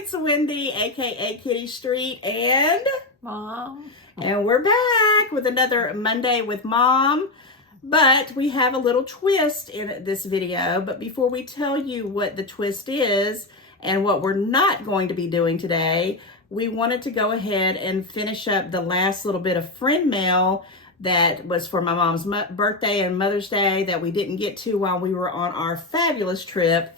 it's Wendy, aka Kitty Street, and Mom. And we're back with another Monday with Mom. But we have a little twist in this video. But before we tell you what the twist is and what we're not going to be doing today, we wanted to go ahead and finish up the last little bit of friend mail that was for my mom's birthday and Mother's Day that we didn't get to while we were on our fabulous trip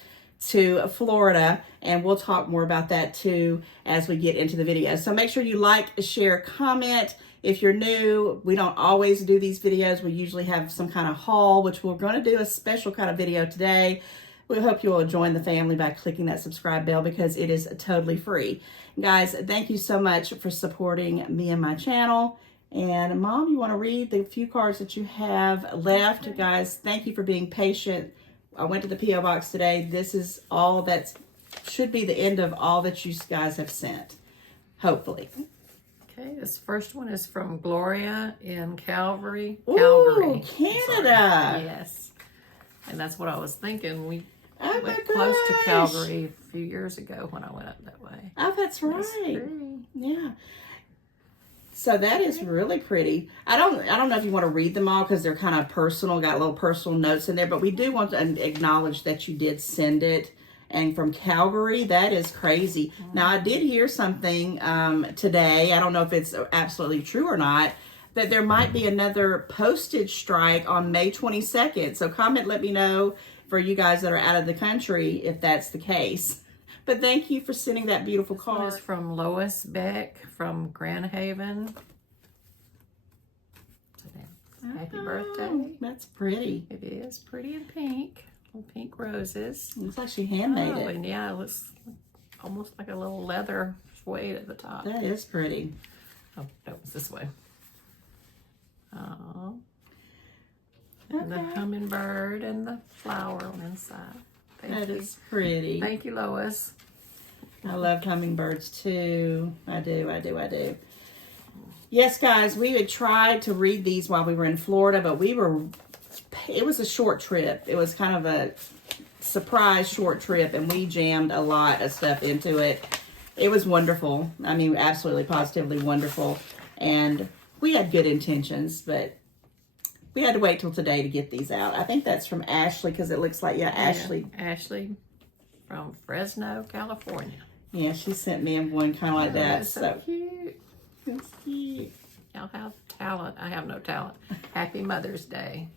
to Florida, and we'll talk more about that too as we get into the video. So make sure you like, share, comment. If you're new, we don't always do these videos. We usually have some kind of haul, which we're going to do a special kind of video today. We hope you will join the family by clicking that subscribe bell because it is totally free. Guys, thank you so much for supporting me and my channel. And Mom, you want to read the few cards that you have left? Guys, thank you for being patient. I went to the P.O. box today. This is all that should be the end of all that you guys have sent, hopefully. Okay, this first one is from Gloria in Calgary. Ooh, Canada. Yes. And that's what I was thinking. We Oh went close to Calgary a few years ago when I went up that way. Oh, that's right. Yeah. So that is really pretty. I don't know if you want to read them all because they're kind of personal, got little personal notes in there, but we do want to acknowledge that you did send it. And from Calgary, that is crazy. Now, I did hear something today. I don't know if it's absolutely true or not, that there might be another postage strike on May 22nd. So comment, let me know for you guys that are out of the country if that's the case. But thank you for sending that beautiful card. This one is from Lois Beck from Grand Haven. Happy birthday. That's pretty. It is pretty in pink. Little pink roses. Looks like she handmade it. And yeah, it looks almost like a little leather suede at the top. That is pretty. Oh, no, it's this way. Oh. Okay. And the hummingbird and the flower on the inside. That is pretty. Thank you, Lois. I love hummingbirds too. I do. Yes, guys, we had tried to read these while we were in Florida, but it was a short trip. It was kind of a surprise short trip, and we jammed a lot of stuff into it. It was wonderful. I mean, absolutely, positively wonderful. And we had good intentions, but we had to wait till today to get these out. I think that's from Ashley because it looks like, Ashley. Ashley from Fresno, California. Yeah, she sent me one kind of like that. So cute. It's cute. Y'all have talent. I have no talent. Happy Mother's Day.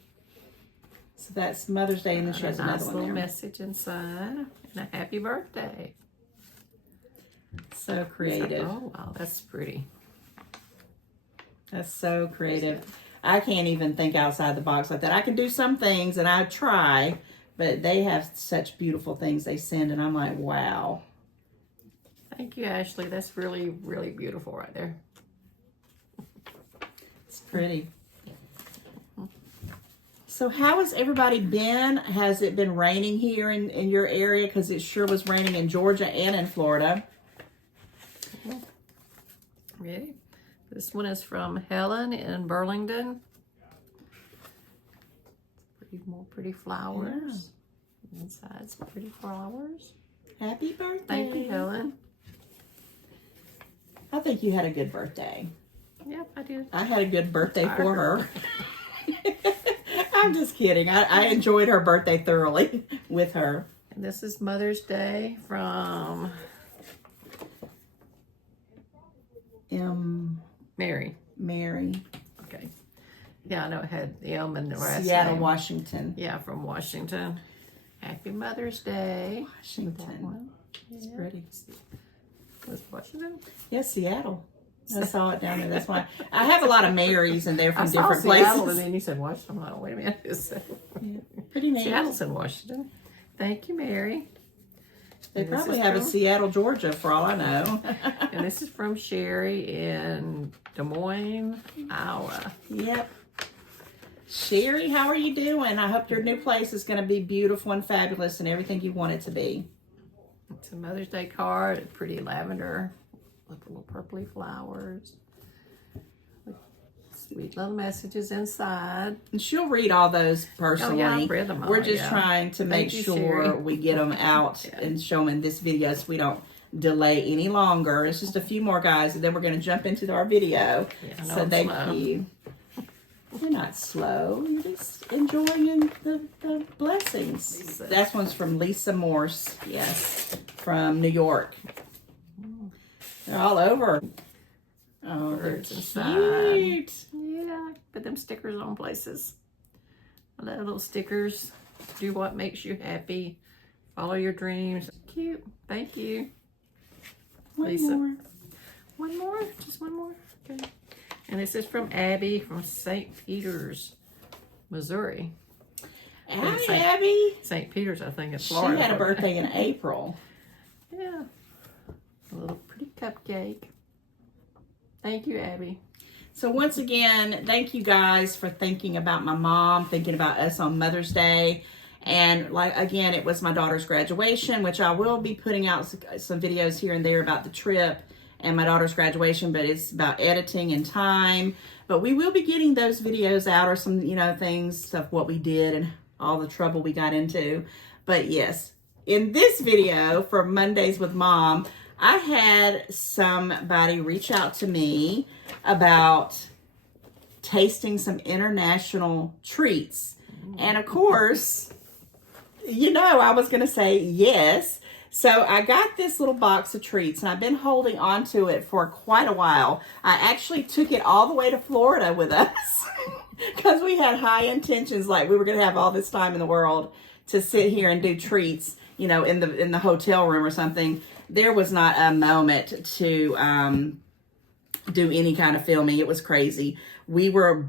So that's Mother's Day, and then she has another nice one little there. message inside. And a happy birthday. So creative. Oh, wow, that's pretty. That's so creative. I can't even think outside the box like that. I can do some things, and I try, but they have such beautiful things they send, and I'm like, wow. Thank you, Ashley. That's really, really beautiful right there. It's pretty. So how has everybody been? Has it been raining here in your area? Because it sure was raining in Georgia and in Florida. Ready? This one is from Helen in Burlington. Pretty flowers. Yeah. Inside's pretty flowers. Happy birthday. Thank you, Helen. I think you had a good birthday. Yep, I did. I had a good birthday for her. I'm just kidding. I enjoyed her birthday thoroughly with her. And this is Mother's Day from Mary. Okay. Yeah, I know it had the M in the last Seattle, name. Washington. Yeah, from Washington. Happy Mother's Day. Washington. It's pretty. Was Washington? Yes, Seattle. I saw it down there. That's why I have a lot of Marys, and they're from different Seattle, places. and then you said Washington. I'm like, wait a minute. Yeah, pretty neat. Seattle's in Washington. Thank you, Mary. They probably have a Seattle, Georgia, for all I know. And this is from Sherry in Des Moines, Iowa. Yep. Sherry, how are you doing? I hope your new place is going to be beautiful and fabulous and everything you want it to be. It's a Mother's Day card, pretty lavender with little purpley flowers. Sweet little messages inside. And she'll read all those personally. Oh, yeah, I've read them all, We're just trying to make sure Sherry. we get them out and show them in this video so we don't delay any longer. It's just a few more, guys, and then we're going to jump into our video. Yeah, I know So I'm thank slow. you. You're not slow. You're just enjoying the blessings. Lisa. That one's from Lisa Morse. Yes, from New York. They're all over. Oh, they're Birds inside. cute. Yeah, put them stickers on places. I love little stickers. Do what makes you happy. Follow your dreams. Cute. Thank you. One Lisa. more. One more? Just one more? Okay. And this is from Abby from St. Peters, Missouri. Hi, Abby. St. Peters, I think, in She Florida. had a birthday in April. Yeah. A little pretty cupcake. Thank you, Abby. So once again, thank you guys for thinking about my mom, thinking about us on Mother's Day. And like, again, it was my daughter's graduation, which I will be putting out some videos here and there about the trip and my daughter's graduation, but it's about editing and time. But we will be getting those videos out, or some, things of what we did and all the trouble we got into. But yes, in this video for Mondays with Mom, I had somebody reach out to me about tasting some international treats. And of course, I was going to say yes. So I got this little box of treats, and I've been holding on to it for quite a while. I actually took it all the way to Florida with us because we had high intentions, like we were going to have all this time in the world to sit here and do treats, in the hotel room or something. There was not a moment to do any kind of filming. It was crazy. We were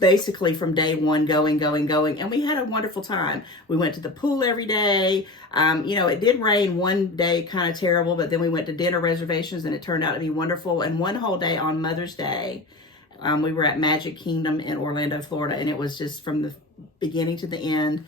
basically from day one going, and we had a wonderful time. We went to the pool every day. It did rain one day, kind of terrible, but then we went to dinner reservations and it turned out to be wonderful. And one whole day on Mother's Day, we were at Magic Kingdom in Orlando, Florida, and it was just from the beginning to the end.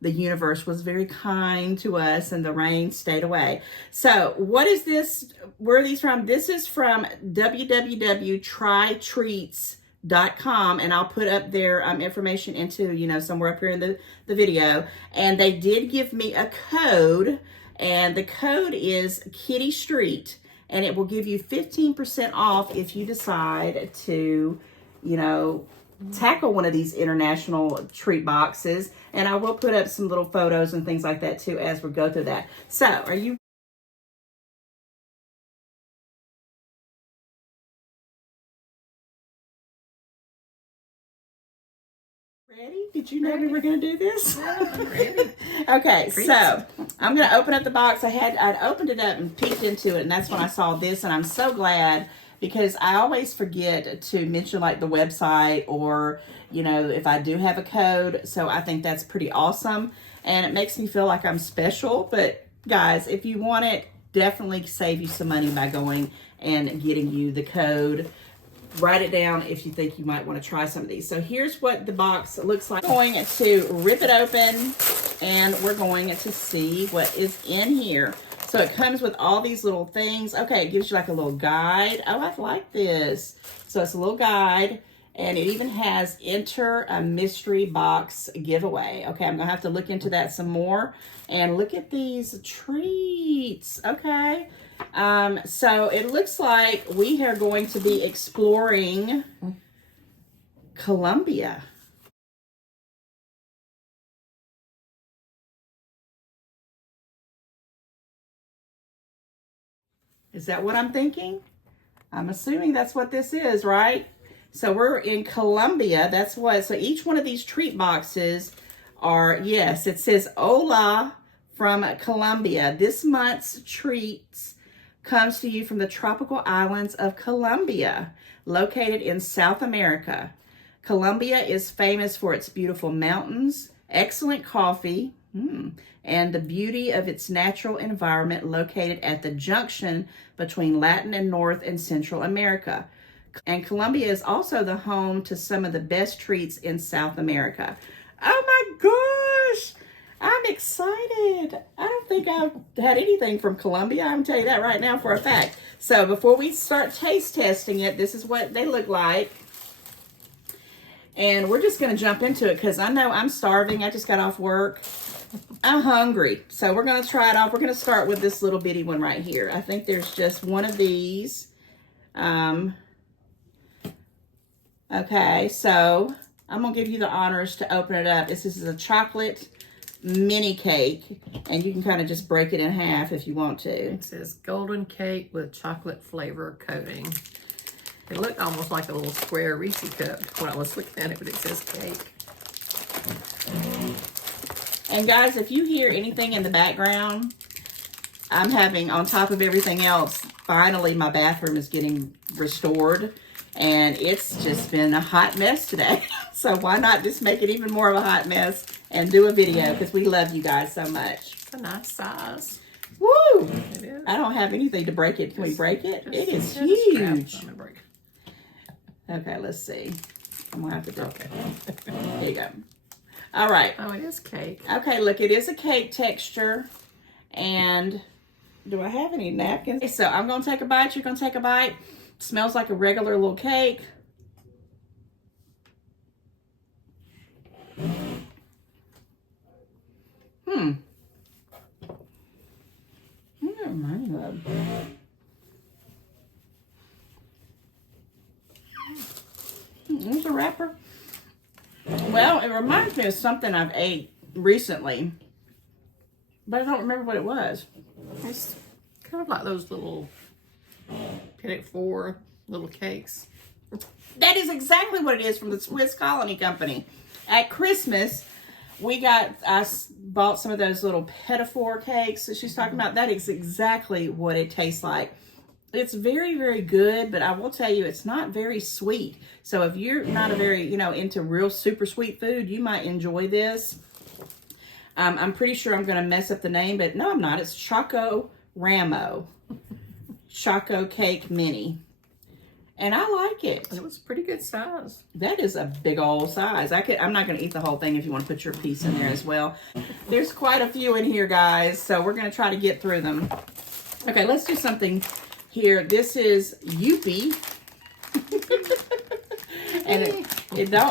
The universe was very kind to us and the rain stayed away. So what is this? Where are these from? This is from www.trytreats.com, and I'll put up their information into, somewhere up here in the video. And they did give me a code, and the code is Kitty Street, and it will give you 15% off if you decide to, tackle one of these international treat boxes. And I will put up some little photos and things like that too as we go through that. So are you ready? Did you know we were going to do this? I'm ready. Okay, Treats. so I'm going to open up the box. I'd opened it up and peeked into it, and that's when I saw this, and I'm so glad, because I always forget to mention like the website or, if I do have a code. So I think that's pretty awesome. And it makes me feel like I'm special. But guys, if you want it, definitely save you some money by going and getting you the code. Write it down if you think you might want to try some of these. So here's what the box looks like. I'm going to rip it open and we're going to see what is in here. So it comes with all these little things. Okay, it gives you like a little guide. Oh, I like this. So it's a little guide, and it even has enter a mystery box giveaway. Okay, I'm gonna have to look into that some more. And look at these treats. Okay, so it looks like we are going to be exploring Colombia. Is that what I'm thinking? I'm assuming that's what this is, right? So we're in Colombia. That's what, so each one of these treat boxes are, yes, it says Hola from Colombia. This month's treats comes to you from the tropical islands of Colombia, located in South America. Colombia is famous for its beautiful mountains, excellent coffee, and the beauty of its natural environment located at the junction between Latin and North and Central America. And Colombia is also the home to some of the best treats in South America. Oh my gosh, I'm excited. I don't think I've had anything from Colombia. I'm telling you that right now for a fact. So before we start taste testing it, this is what they look like. And we're just going to jump into it because I know I'm starving. I just got off work. I'm hungry. So we're going to try it off. We're going to start with this little bitty one right here. I think there's just one of these. Okay, so I'm going to give you the honors to open it up. This is a chocolate mini cake, and you can kind of just break it in half if you want to. It says golden cake with chocolate flavor coating. It looked almost like a little square Reese cup when I was looking at it, but it says cake. And guys, if you hear anything in the background, I'm having, on top of everything else, finally my bathroom is getting restored. And it's just been a hot mess today. So why not just make it even more of a hot mess and do a video, because we love you guys so much. It's a nice size. Woo! It is. I don't have anything to break it. Can we break it? It is Let huge. me break. Okay, let's see. I'm gonna have to do Okay. There you go. All right. Oh, it is cake. Okay, look, it is a cake texture. And do I have any napkins? So I'm gonna take a bite. You're gonna take a bite. Smells like a regular little cake. What reminds me of? There's a wrapper. Well, it reminds me of something I've ate recently, but I don't remember what it was. It's kind of like those little Pinnock 4 little cakes. That is exactly what it is from the Swiss Colony Company. At Christmas, I bought some of those little Petit-Four cakes that she's talking about. That is exactly what it tastes like. It's very, very good, but I will tell you, it's not very sweet. So if you're not a very, into real super sweet food, you might enjoy this. I'm pretty sure I'm going to mess up the name, but no, I'm not. It's Choco Ramo. Choco Cake Mini. And I like it. It was a pretty good size. That is a big old size. I'm not going to eat the whole thing if you want to put your piece in there as well. There's quite a few in here, guys, so we're going to try to get through them. Okay, let's do something here. This is Yuppie. And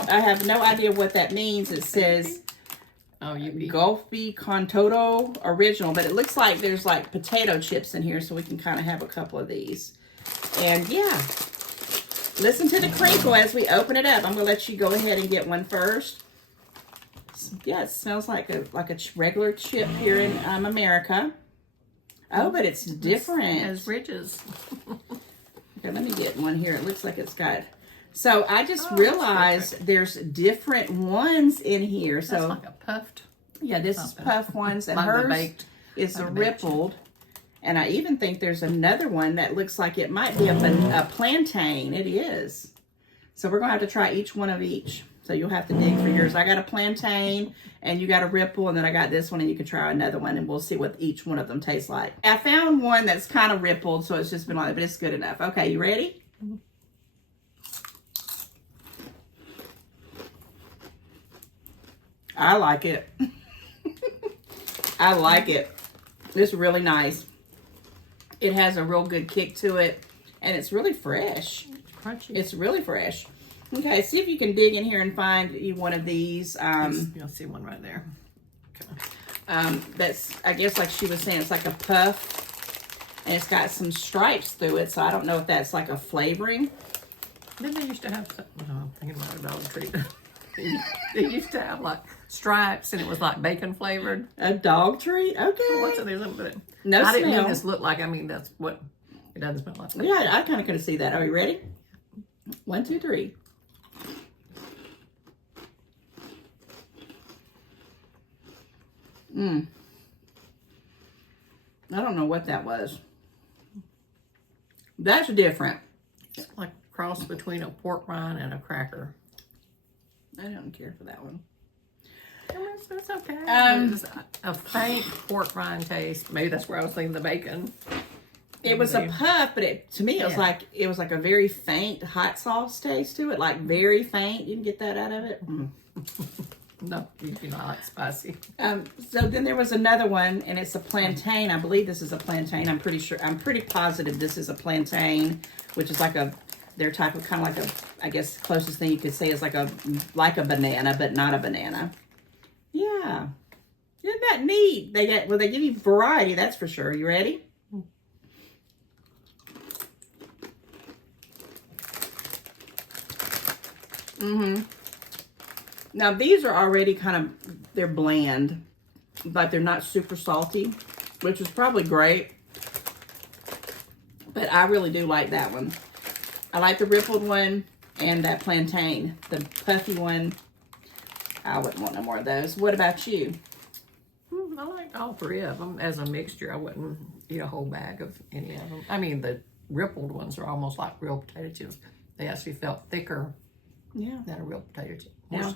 I have no idea what that means. It says Golfi con Todo original, but it looks like there's like potato chips in here, so we can kind of have a couple of these. And yeah, listen to the crinkle as we open it up. I'm gonna let you go ahead and get one first. Yeah, it smells like a regular chip here in America. Oh, but it's different. It has ridges. Okay, let me get one here. It looks like it's got. So I just realized there's different ones in here. So that's like a puffed. Yeah, this is puff ones, and like hers is a rippled. And I even think there's another one that looks like it might be a plantain. It is. So we're gonna have to try each one of each. So you'll have to dig for yours. I got a plantain, and you got a ripple, and then I got this one, and you can try another one, and we'll see what each one of them tastes like. I found one that's kind of rippled, so it's just been like, but it's good enough. Okay, you ready? Mm-hmm. I like it. I like it. It's really nice. It has a real good kick to it, and it's really fresh. It's crunchy. It's really fresh. Okay, see if you can dig in here and find you one of these. You'll see one right there. Okay. That's, I guess, like she was saying, it's like a puff, and it's got some stripes through it, so I don't know if that's like a flavoring. Didn't they used to have something? No, I'm thinking about a Dollar Tree. They used to have like stripes, and it was like bacon flavored. A dog treat? Okay. What's it? There's something to it. No I didn't smell. mean this look like. I mean that's what it doesn't smell like. Yeah, I kind of could see that. Are you ready? 1, 2, 3. I don't know what that was. That's different. It's like a cross between a pork rind and a cracker. I don't care for that one. It's okay. It's a faint pork rind taste. Maybe that's where I was thinking the bacon. It was a puff, but to me it was like a very faint hot sauce taste to it, like very faint. You can get that out of it. No, you do not like spicy. So then there was another one, and it's a plantain. I believe this is a plantain. I'm pretty positive this is a plantain, which is like their type of kind of like I guess the closest thing you could say is like a banana, but not a banana. Yeah. Isn't that neat? They give you variety, that's for sure. You ready? Now these are already they're bland, but they're not super salty, which is probably great. But I really do like that one. I like the rippled one and that plantain. The puffy one, I wouldn't want no more of those. What about you? I like all three of them as a mixture. I wouldn't eat a whole bag of any of them. I mean, the rippled ones are almost like real potato chips. They actually felt thicker than a real potato chip.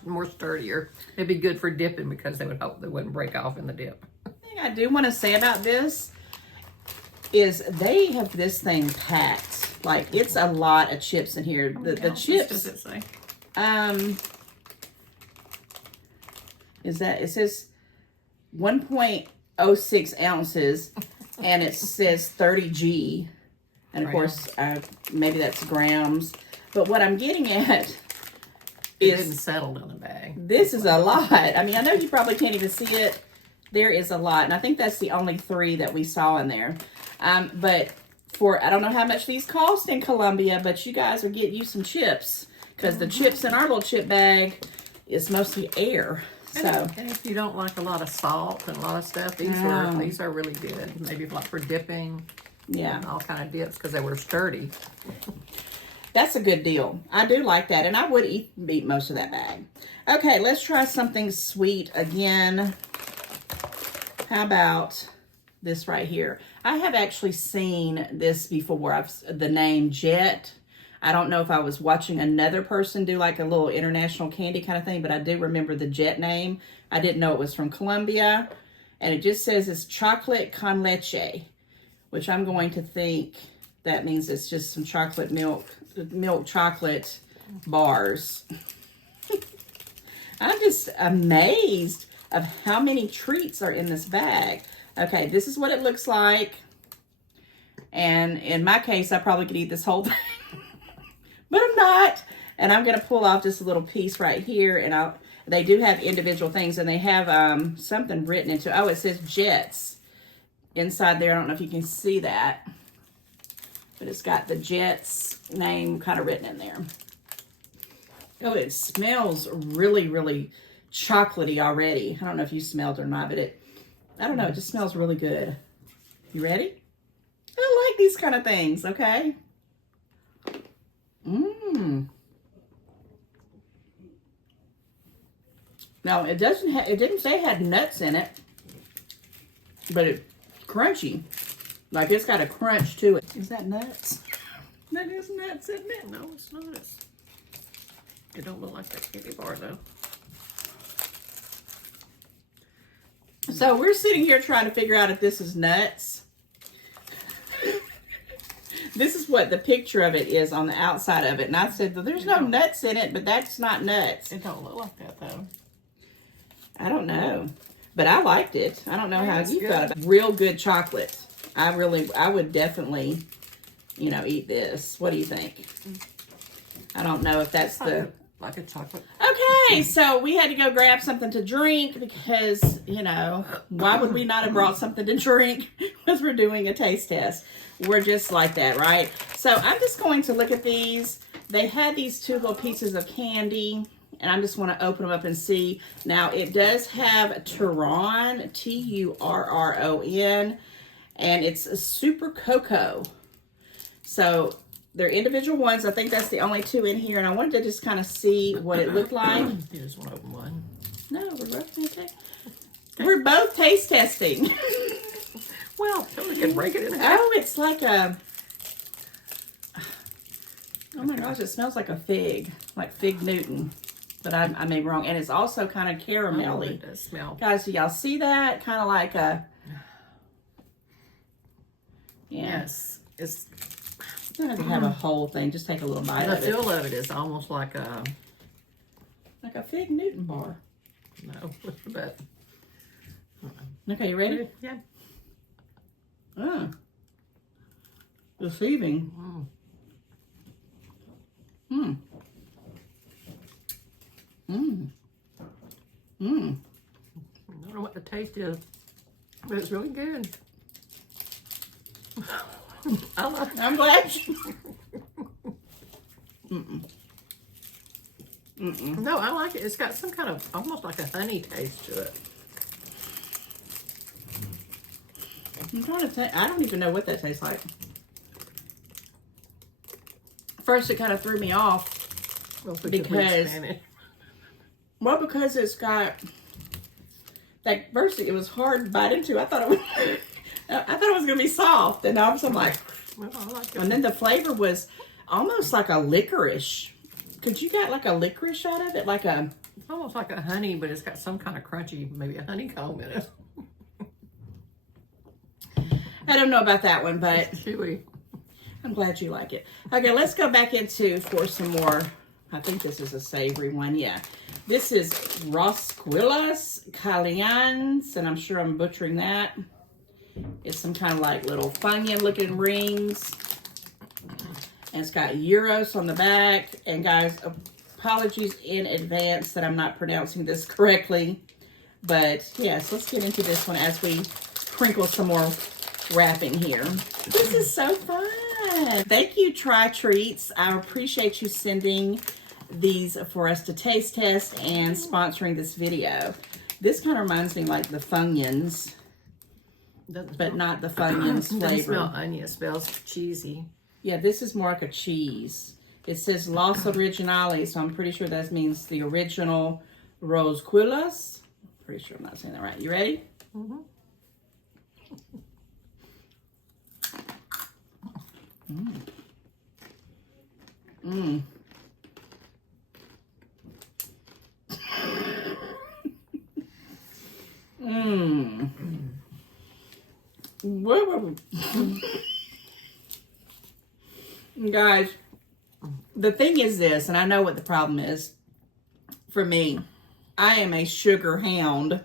More sturdier. It'd be good for dipping because they would hope they wouldn't break off in the dip. The thing I do want to say about this is they have this thing packed. Like, it's a lot of chips in here. The chips. Does it say? It says 1.06 ounces, and it says 30 G. And of course, maybe that's grams. But what I'm getting at It didn't settle in the bag. This is a lot. I mean, I know you probably can't even see it. There is a lot. And I think that's the only 3 that we saw in there. But I don't know how much these cost in Colombia, but you guys are getting you some chips. Because the chips in our little chip bag is mostly air. So, and if you don't like a lot of salt and a lot of stuff, these are really good. Maybe like for dipping. Yeah. And all kind of dips because they were sturdy. That's a good deal. I do like that. And I would eat most of that bag. Okay, let's try something sweet again. How about this right here? I have actually seen this before. The name Jet. I don't know if I was watching another person do like a little international candy kind of thing, but I do remember the Jet name. I didn't know it was from Colombia. And it just says it's chocolate con leche, which I'm going to think that means it's just some chocolate milk chocolate bars. I'm just amazed of how many treats are in this bag. Okay, this is what it looks like. And in my case, I probably could eat this whole thing. But I'm not. And I'm going to pull off just a little piece right here. And they do have individual things. And they have something written into it. Oh, it says Jets inside there. I don't know if you can see that. But it's got the Jets name kind of written in there. Oh, it smells really, really chocolatey already. I don't know if you smelled it or not, but I don't know, it just smells really good. You ready? I like these kind of things, okay? Now, it didn't say it had nuts in it, but it's crunchy. Like, it's got a crunch to it. Is that nuts? That is nuts, isn't it? No, it's not. It don't look like that candy bar, though. So, we're sitting here trying to figure out if this is nuts. This is what the picture of it is on the outside of it. And I said, well, there's no nuts in it, but that's not nuts. It don't look like that, though. I don't know. But I liked it. I don't know how you felt about it. Real good chocolate. I would definitely, eat this. What do you think? I don't know if that's like a chocolate. Okay, so we had to go grab something to drink because, why would we not have brought something to drink because we're doing a taste test? We're just like that, right? So I'm just going to look at these. They had these 2 little pieces of candy, and I just want to open them up and see. Now, it does have Turron, Turron, and it's a super cocoa. So they're individual ones. I think that's the only 2 in here, and I wanted to just kind of see what it looked like. You just want to open one. No, we're both taste testing. Well, we can break it in half. Oh, it's like oh my gosh, it smells like a fig, like Fig Newton. But I may be wrong. And it's also kind of caramelly. It does smell. Guys, do y'all see that? Kind of like a... Yes. It's... You don't have to have a whole thing. Just take a little bite of it. The feel of it is almost like a... Like a Fig Newton bar. No, but... Okay, you ready? Yeah. Deceiving. I don't know what the taste taste is. But it's really good. I like it. I'm glad you... No, I like it. It's got some kind of, almost like a honey taste to it. I'm trying to think. I don't even know what that tastes like. First, it kind of threw me off Well, because it's got that. First, it was hard to bite into. I thought it was, gonna be soft, and now I'm like, well, I like it. And then the flavor was almost like a licorice. Could you get like a licorice out of it, like a? It's almost like a honey, but it's got some kind of crunchy, maybe a honeycomb in it. I don't know about that one, but It's chewy. I'm glad you like it. Okay, let's go back into for some more. I think this is a savory one. Yeah. This is Rosquillas Calians, and I'm sure I'm butchering that. It's some kind of like little Funyun looking rings. And it's got Euros on the back. And guys, apologies in advance that I'm not pronouncing this correctly. But yes, let's get into this one as we crinkle some more wrapping here. This is so fun. Thank you, Try Treats. I appreciate you sending these for us to taste test and sponsoring this video. This kind of reminds me like the Funyuns, but not the Funyuns Doesn't flavor. smell onion. It smells cheesy. Yeah, this is more like a cheese. It says Los Originales, so I'm pretty sure that means the original Rosquillas. Pretty sure I'm not saying that right. You ready? Mm-hmm. Mmm. Mmm. Guys, the thing is this, and I know what the problem is for me. I am a sugar hound,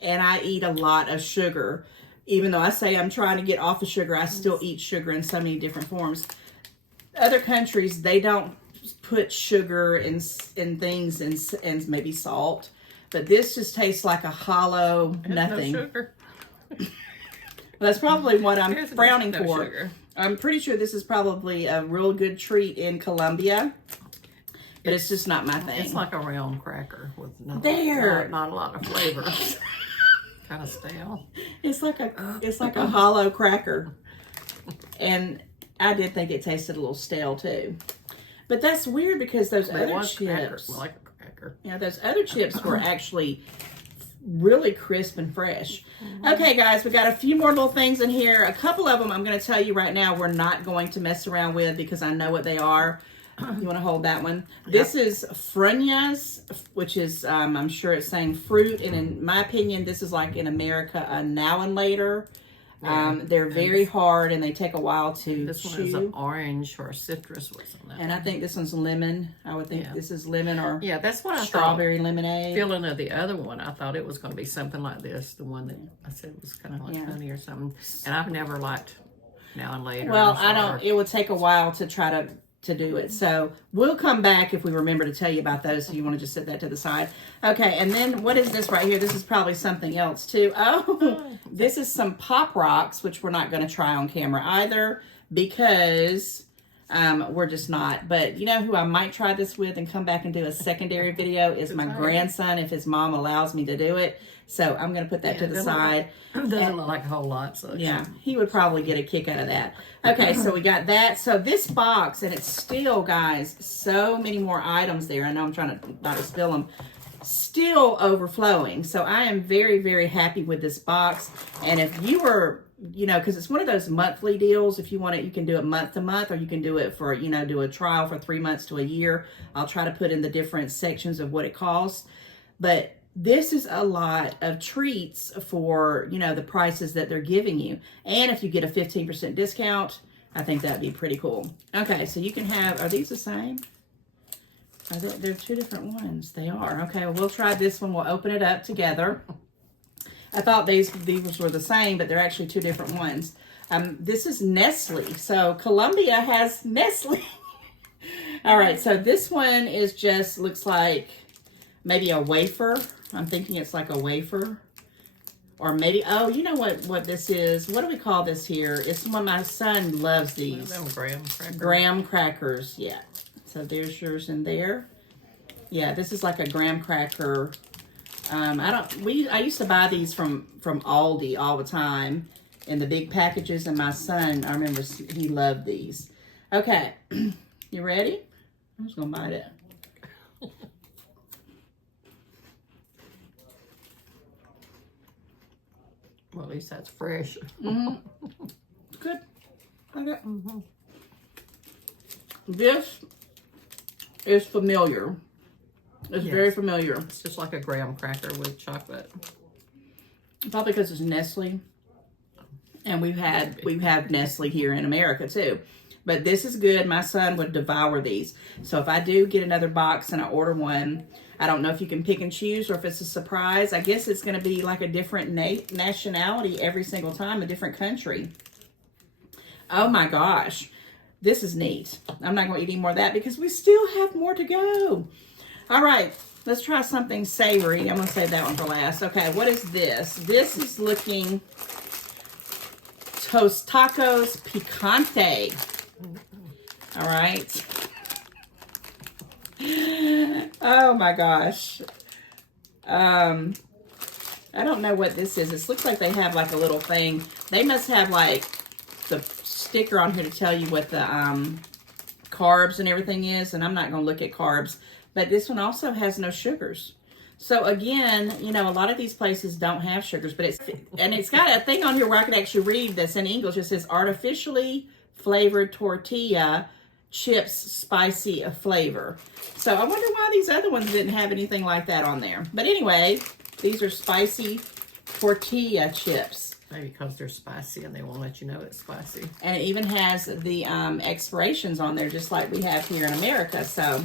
and I eat a lot of sugar. Even though I say I'm trying to get off of sugar, I still eat sugar in so many different forms. Other countries, they don't put sugar in things and maybe salt. But this just tastes like a hollow nothing. No sugar. That's probably what I'm There's frowning no for. sugar. I'm pretty sure this is probably a real good treat in Colombia. But it's just not my thing. It's like a round cracker with not a lot of flavor. Kind of stale. It's like a hollow cracker. And I did think it tasted a little stale too. But that's weird because those other chips, Like a cracker. yeah, those other chips were actually really crisp and fresh. Okay, guys, we got a few more little things in here. A couple of them I'm going to tell you right now we're not going to mess around with because I know what they are. You want to hold that one? Yep. This is Fruñas, which is, I'm sure it's saying fruit. And in my opinion, this is like in America, a now and later. Yeah. They're very hard and they take a while to This chew. one is an orange or citrus or something. And I think this one's lemon. I would think this is lemon or that's what I strawberry thought. lemonade. Feeling of the other one, I thought it was going to be something like this. The one that I said was kind of like honey or something. And I've never liked now and later. Well, I don't. It would take a while to try to do it. So we'll come back if we remember to tell you about those. So you want to just set that to the side. Okay, and then what is this right here? This is probably something else too. Oh, this is some Pop Rocks, which we're not going to try on camera either because we're just not. But you know who I might try this with and come back and do a secondary video is my grandson if his mom allows me to do it. So I'm going to put that to the side. Doesn't look like a whole lot. So yeah, he would probably get a kick out of that. Okay, so we got that. So this box, and it's still, guys, so many more items there. I know I'm trying to not to spill them. Still overflowing. So I am very, very happy with this box. And if you were, you know, because it's one of those monthly deals. If you want it, you can do it month to month, or you can do it for, you know, do a trial for 3 months to a year. I'll try to put in the different sections of what it costs. But this is a lot of treats for, you know, the prices that they're giving you. And if you get a 15% discount, I think that'd be pretty cool. Okay, so you can have, are these the same? They're two different ones. They are. Okay, well, we'll try this one. We'll open it up together. I thought these were the same, but they're actually two different ones. This is Nestle. So Colombia has Nestle. All right, so this one is just, looks like maybe a wafer. I'm thinking it's like a wafer. Or maybe, oh, you know what this is? What do we call this here? It's when my son loves these. Graham crackers. Graham crackers, yeah. So there's yours in there. Yeah, this is like a graham cracker. I used to buy these from Aldi all the time in the big packages, and my son, I remember he loved these. Okay, you ready? I'm just gonna bite it. Well, at least that's fresh. Good. Okay. This is familiar. It's very familiar. It's just like a graham cracker with chocolate. Probably because it's Nestle, and we've had Nestle here in America too. But this is good. My son would devour these. So if I do get another box and I order one, I don't know if you can pick and choose or if it's a surprise. I guess it's going to be like a different nationality every single time, a different country. Oh my gosh. This is neat. I'm not going to eat any more of that because we still have more to go. All right. Let's try something savory. I'm going to save that one for last. Okay. What is this? This is looking Tacos Picante. All right. Oh my gosh. I don't know what this is. It looks like they have like a little thing. They must have like the sticker on here to tell you what the carbs and everything is. And I'm not going to look at carbs. But this one also has no sugars. So again, you know, a lot of these places don't have sugars. But it's got a thing on here where I can actually read that's in English. It says artificially flavored tortilla chips spicy flavor. So I wonder why these other ones didn't have anything like that on there. But anyway, these are spicy tortilla chips. Maybe because they're spicy and they won't let you know it's spicy. And it even has the expirations on there just like we have here in America. So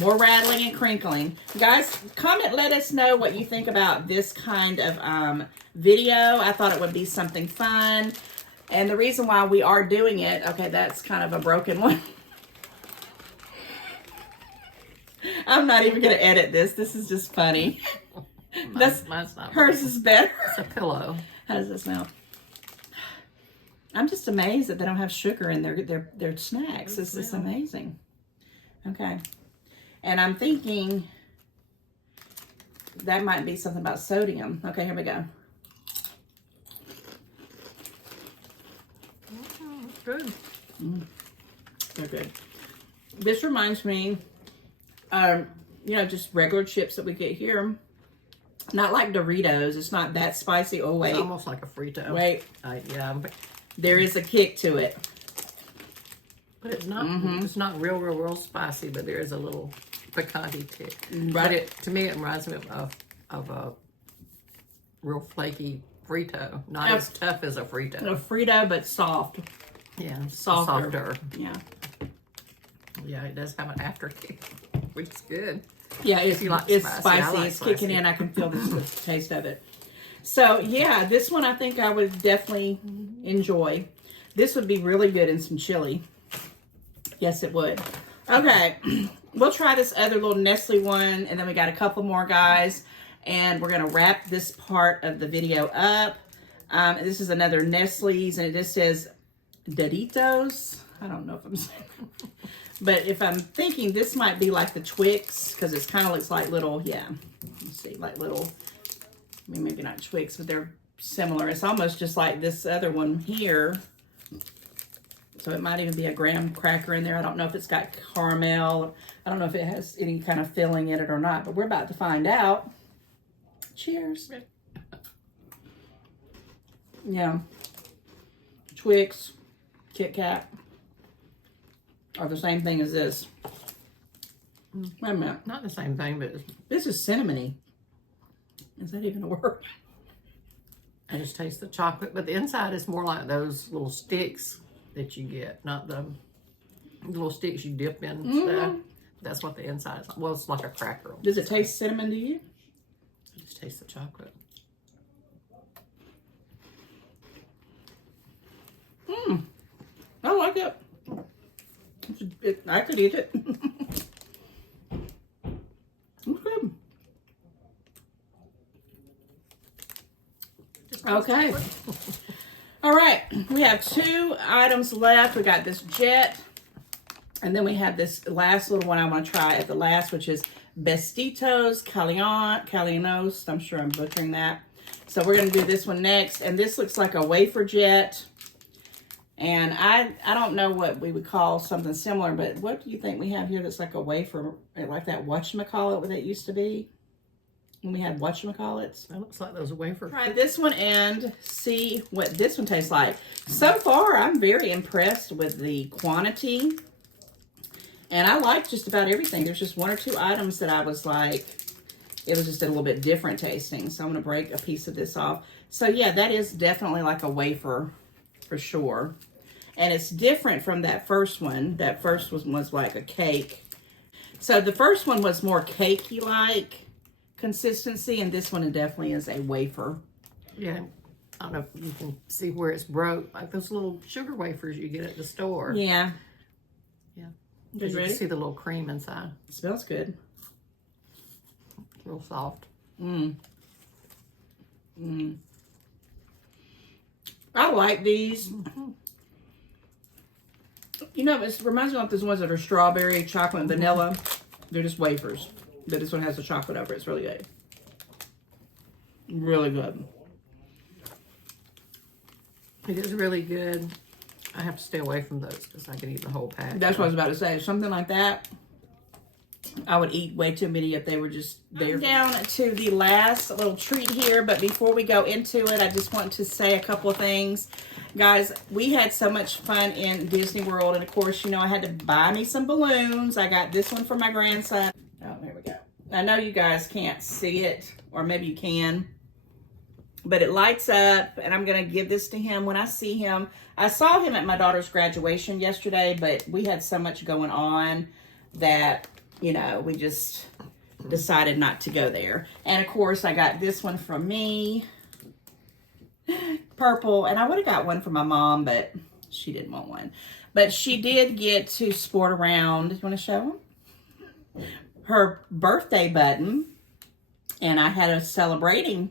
more rattling and crinkling. Guys, comment, let us know what you think about this kind of video. I thought it would be something fun. And the reason why we are doing it, okay, that's kind of a broken one. I'm not even going to edit this. This is just funny. Mine's not hers is better. It's a pillow. How does it smell? I'm just amazed that they don't have sugar in their snacks. This is amazing. Okay. And I'm thinking that might be something about sodium. Okay, here we go. Good. They're good. This reminds me, you know, just regular chips that we get here. Not like Doritos. It's not that spicy. Oh, wait. It's almost like a Frito. Wait. Yeah. There is a kick to it. But it's not, it's not real spicy, but there is a little picante kick. Right. But to me, it reminds me of a real flaky Frito. Not as tough as a Frito. A Frito, but soft. Yeah, Softer. Yeah. Yeah, it does have an afterkick, which is good. Yeah, it's spicy. Like it's kicking in. I can feel the taste of it. So, yeah, this one I think I would definitely enjoy. This would be really good in some chili. Yes, it would. Okay, we'll try this other little Nestle one, and then we got a couple more, guys. And we're going to wrap this part of the video up. This is another Nestle's, and it just says Doritos. I don't know if I'm saying that. But if I'm thinking, this might be like the Twix, because it kind of looks like little, yeah. Let's see, like little, I mean, maybe not Twix, but they're similar. It's almost just like this other one here. So it might even be a graham cracker in there. I don't know if it's got caramel. I don't know if it has any kind of filling in it or not, but we're about to find out. Cheers. Yeah. Twix, Kit Kat are the same thing as this. Wait a minute. Not the same thing, but This is cinnamony. Is that even a word? I just taste the chocolate. But the inside is more like those little sticks that you get, not the little sticks you dip in stuff. That's what the inside is. Well, it's like a cracker. Does it taste cinnamon to you? I just taste the chocolate. I like it. I could eat it. It's good. Okay. All right. We have 2 items left. We got this jet. And then we have this last little one I want to try at the last, which is Bestitos Calinos. I'm sure I'm butchering that. So we're going to do this one next. And this looks like a wafer jet. And I don't know what we would call something similar, but what do you think we have here that's like a wafer, like that whatchamacallit, what that used to be? When we had whatchamacallits. That looks like those wafer. Try this one and see what this one tastes like. So far, I'm very impressed with the quantity. And I like just about everything. There's just 1 or 2 items that I was like, it was just a little bit different tasting. So I'm going to break a piece of this off. So yeah, that is definitely like a wafer for sure. And it's different from that first one. That first one was like a cake. So the first one was more cakey-like consistency, and this one definitely is a wafer. Yeah, I don't know if you can see where it's broke, like those little sugar wafers you get at the store. Yeah. Yeah. You You ready? can see the little cream inside. It smells good. It's real soft. I like these. You know, it reminds me of those ones that are strawberry, chocolate, and vanilla. They're just wafers. But this one has the chocolate over it. It's really good. Really good. It is really good. I have to stay away from those because I can eat the whole pack. That's what I was about to say. Something like that, I would eat way too many if they were just there. Down to the last little treat here, but before we go into it, I just want to say a couple of things. Guys, we had so much fun in Disney World, and of course, you know, I had to buy me some balloons. I got this one for my grandson. Oh, there we go. I know you guys can't see it, or maybe you can, but it lights up, and I'm going to give this to him when I see him. I saw him at my daughter's graduation yesterday, but we had so much going on that, you know, we just decided not to go there. And of course, I got this one from me, purple, and I would have got one for my mom, but she didn't want one. But she did get to sport around. You want to show them? Her birthday button, and I had a celebrating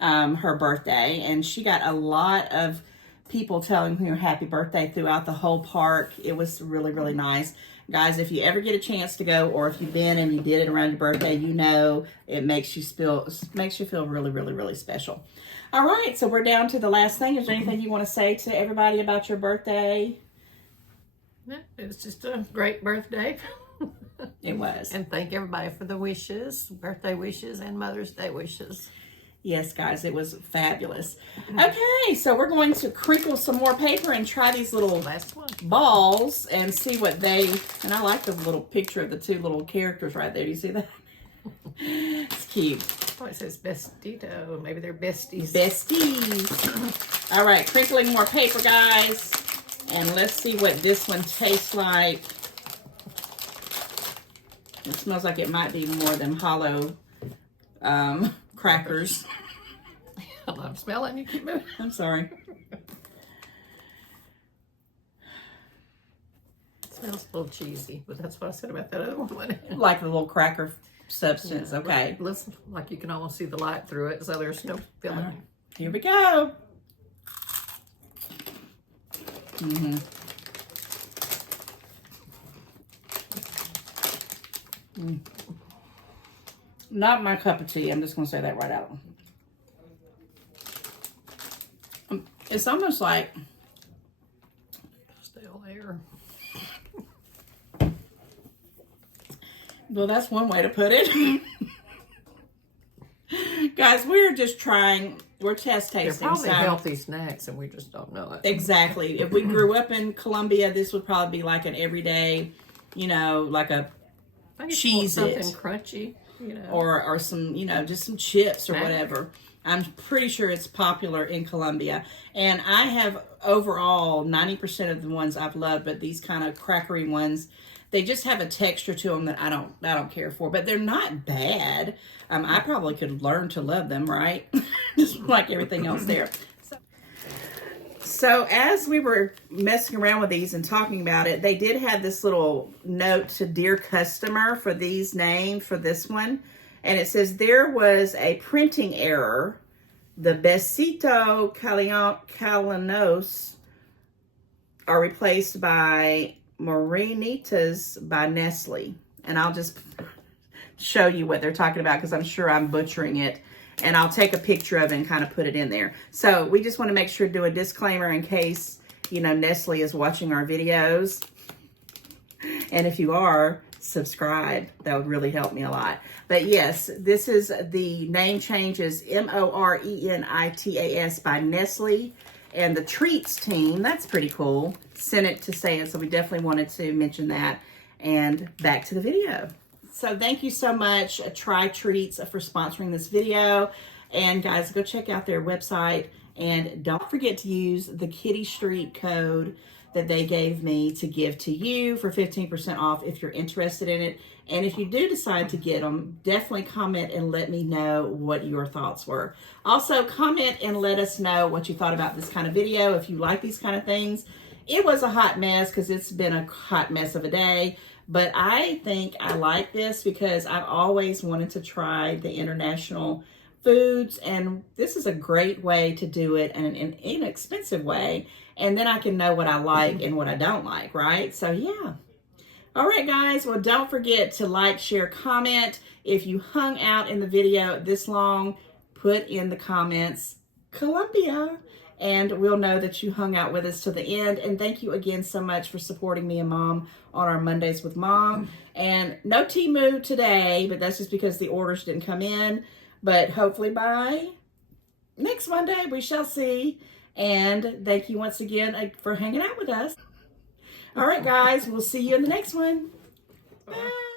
her birthday, and she got a lot of people telling her happy birthday throughout the whole park. It was really, really nice. Guys, if you ever get a chance to go, or if you've been and you did it around your birthday, you know it makes you feel really, really, really special. All right, so we're down to the last thing. Is there anything you want to say to everybody about your birthday? No, it was just a great birthday. It was. And thank everybody for the wishes, birthday wishes and Mother's Day wishes. Yes, guys, it was fabulous. Okay, so we're going to crinkle some more paper and try these little Last one. balls and see what they, and I like the little picture of the 2 little characters right there. Do you see that? It's cute. Oh, it says bestito. Maybe they're besties. Besties. All right, crinkling more paper, guys. And let's see what this one tastes like. It smells like it might be more than hollow crackers. I'm smelling. You keep moving. I'm sorry. It smells a little cheesy, but that's what I said about that other one. Like the little cracker substance. Yeah, Okay. Listen, like you can almost see the light through it, so there's no filling. All right. Here we go. Mm-hmm. Not my cup of tea. I'm just going to say that right out. It's almost like Stale air. Well, that's one way to put it. Guys, we're just trying. We're test tasting. They're probably so- healthy snacks, and we just don't know it. Exactly. If we grew up in Colombia, this would probably be like an everyday, you know, like a I think you want Cheese something it. crunchy, you know. or some, you know, just some chips or Snack. whatever. I'm pretty sure it's popular in Colombia. And I have overall 90% of the ones I've loved, but these kind of crackery ones, they just have a texture to them that I don't care for. But they're not bad. I probably could learn to love them, right? Just like everything else there. So as we were messing around with these and talking about it, they did have this little note to dear customer for these names for this one. And it says there was a printing error, the Besito Calinos are replaced by Morenitas by Nestle. And I'll just show you what they're talking about because I'm sure I'm butchering it. And I'll take a picture of it and kind of put it in there. So we just want to make sure to do a disclaimer in case, you know, Nestle is watching our videos. And if you are, subscribe. That would really help me a lot. But yes, this is the name change is Morenitas by Nestle. And the Treats team, that's pretty cool, sent it to say it. So we definitely wanted to mention that. And back to the video. So thank you so much, Try Treats, for sponsoring this video. And guys, go check out their website. And don't forget to use the Kitty Street code that they gave me to give to you for 15% off if you're interested in it. And if you do decide to get them, definitely comment and let me know what your thoughts were. Also, comment and let us know what you thought about this kind of video, if you like these kind of things. It was a hot mess because it's been a hot mess of a day. But I think I like this because I've always wanted to try the international foods. And this is a great way to do it in an inexpensive way. And then I can know what I like and what I don't like, right? So, yeah. All right, guys. Well, don't forget to like, share, comment. If you hung out in the video this long, put in the comments, Colombia. And we'll know that you hung out with us to the end. And thank you again so much for supporting me and Mom on our Mondays with Mom. And no Temu today, but that's just because the orders didn't come in. But hopefully by next Monday, we shall see. And thank you once again for hanging out with us. All right, guys, we'll see you in the next one. Bye.